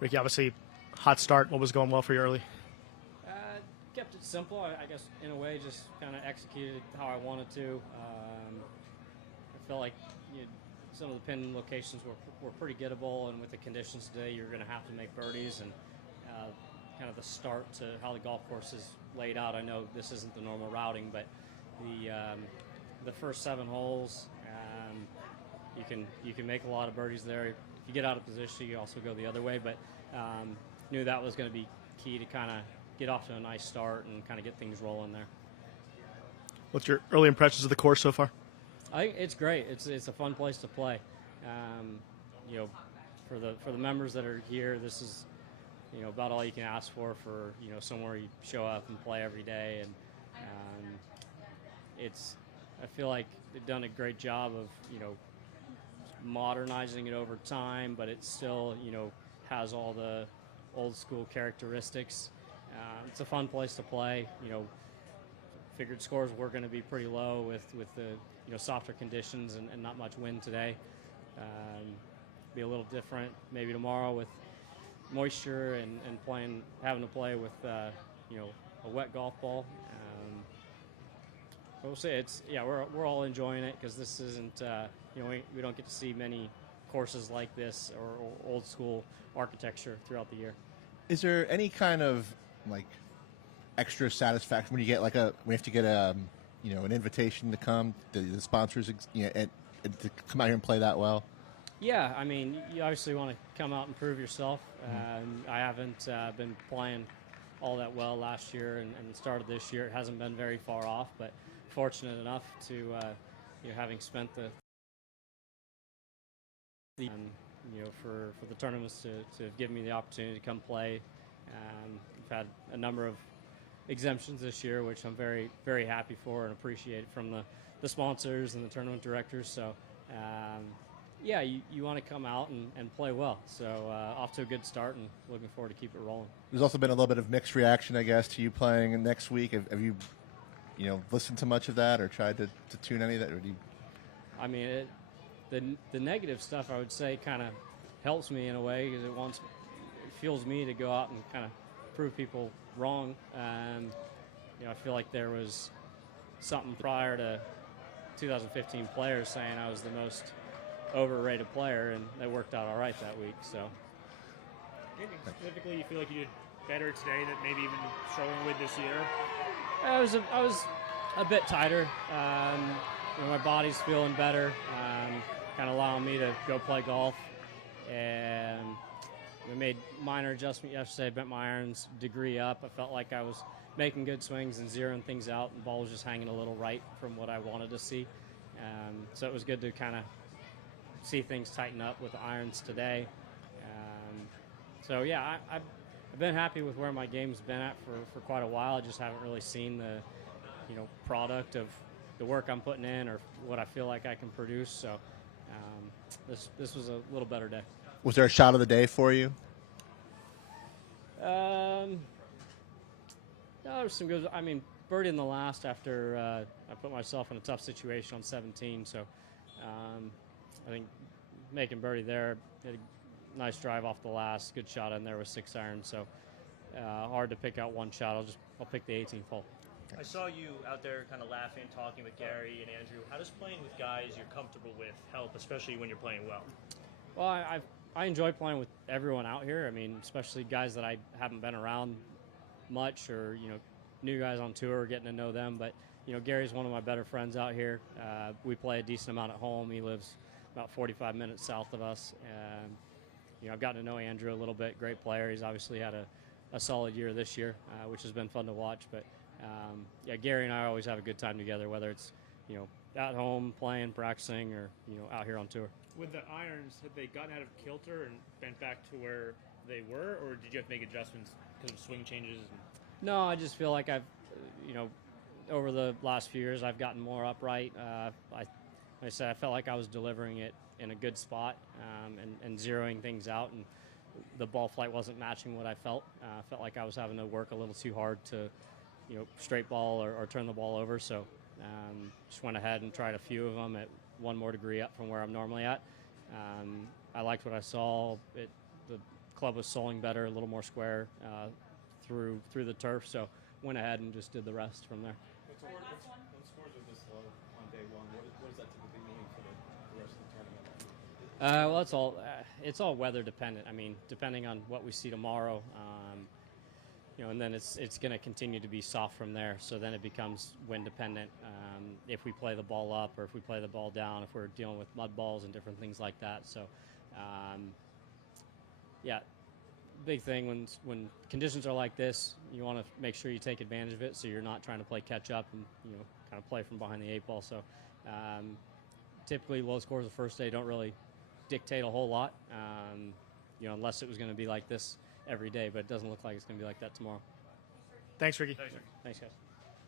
Rickie, obviously, hot start. What was going well for you early? Kept it simple. I guess in a way, just kind of executed how I wanted to. I felt like some of the pin locations were pretty gettable, and with the conditions today, you're going to have to make birdies. And kind of the start to how the golf course is laid out. I know this isn't the normal routing, but the first 7 holes, you can make a lot of birdies there. If you get out of position, you also go the other way. But knew that was going to be key to kind of get off to a nice start and kind of get things rolling there. What's your early impressions of the course so far? I think it's great. It's a fun place to play. For the members that are here, this is about all you can ask for somewhere you show up and play every day. And I feel like they've done a great job of modernizing it over time, but it still has all the old school characteristics. It's a fun place to play. Figured scores were going to be pretty low with the softer conditions and not much wind today. Be a little different maybe tomorrow with moisture and having to play with a wet golf ball. But we'll see. We're all enjoying it because this isn't we don't get to see many courses like this or old school architecture throughout the year. Is there any kind of extra satisfaction when you get when you have to get an invitation to come, the sponsors and to come out here and play that well? Yeah, I mean, you obviously want to come out and prove yourself. I haven't been playing all that well last year and the start of this year. It hasn't been very far off, but fortunate enough to having spent for the tournaments to give me the opportunity to come play. We've had a number of exemptions this year, which I'm very, very happy for and appreciate from the sponsors and the tournament directors. So, you want to come out and play well. So off to a good start and looking forward to keep it rolling. There's also been a little bit of mixed reaction, I guess, to you playing next week. Have you listened to much of that or tried to tune any of that? Or do you... I mean, the negative stuff, I would say, kind of helps me in a way because it fuels me to go out and kind of prove people wrong. I feel like there was something prior to 2015 players saying I was the most overrated player, and it worked out all right that week. So, anything specifically you feel like you did better today that maybe even struggling with this year? I was a bit tighter. My body's feeling better, kind of allowing me to go play golf. And we made minor adjustment yesterday. Bent my irons degree up. I felt like I was making good swings and zeroing things out, and the ball was just hanging a little right from what I wanted to see. So it was good to kind of see things tighten up with the irons today. I've been happy with where my game's been at for quite a while. I just haven't really seen the product of the work I'm putting in or what I feel like I can produce. So this was a little better day. Was there a shot of the day for you? No, there's some good. I mean, birdie in the last after I put myself in a tough situation on 17. So I think making birdie there, had a nice drive off the last, good shot in there with 6 iron. So hard to pick out one shot. I'll pick the 18th hole. I saw you out there kind of laughing, talking with Gary and Andrew. How does playing with guys you're comfortable with help, especially when you're playing well? Well, I enjoy playing with everyone out here. I mean, especially guys that I haven't been around much or, new guys on tour, getting to know them. But, Gary's one of my better friends out here. We play a decent amount at home. He lives about 45 minutes south of us. I've gotten to know Andrew a little bit. Great player. He's obviously had a solid year this year, which has been fun to watch. But, Gary and I always have a good time together, whether it's, at home playing, practicing, or, out here on tour. With the irons, have they gotten out of kilter and bent back to where they were, or did you have to make adjustments because of swing changes? No, I just feel like I've, over the last few years, I've gotten more upright. Like I said, I felt like I was delivering it in a good spot and zeroing things out, and the ball flight wasn't matching what I felt. I felt like I was having to work a little too hard to, straight ball or turn the ball over. So just went ahead and tried a few of them at 1 more degree up from where I'm normally at. I liked what I saw. The club was soling better, a little more square through the turf. So went ahead and just did the rest from there. When scores are this low on day one, what does that typically mean for the rest of the tournament? Well, it's all weather dependent. I mean, depending on what we see tomorrow, and then it's going to continue to be soft from there. So then it becomes wind dependent. If we play the ball up or if we play the ball down, if we're dealing with mud balls and different things like that. So, big thing when conditions are like this, you want to make sure you take advantage of it. So you're not trying to play catch up and kind of play from behind the 8 ball. So typically low scores the first day don't really dictate a whole lot, unless it was going to be like this every day, but it doesn't look like it's going to be like that tomorrow. Thanks, Rickie. Thanks, guys.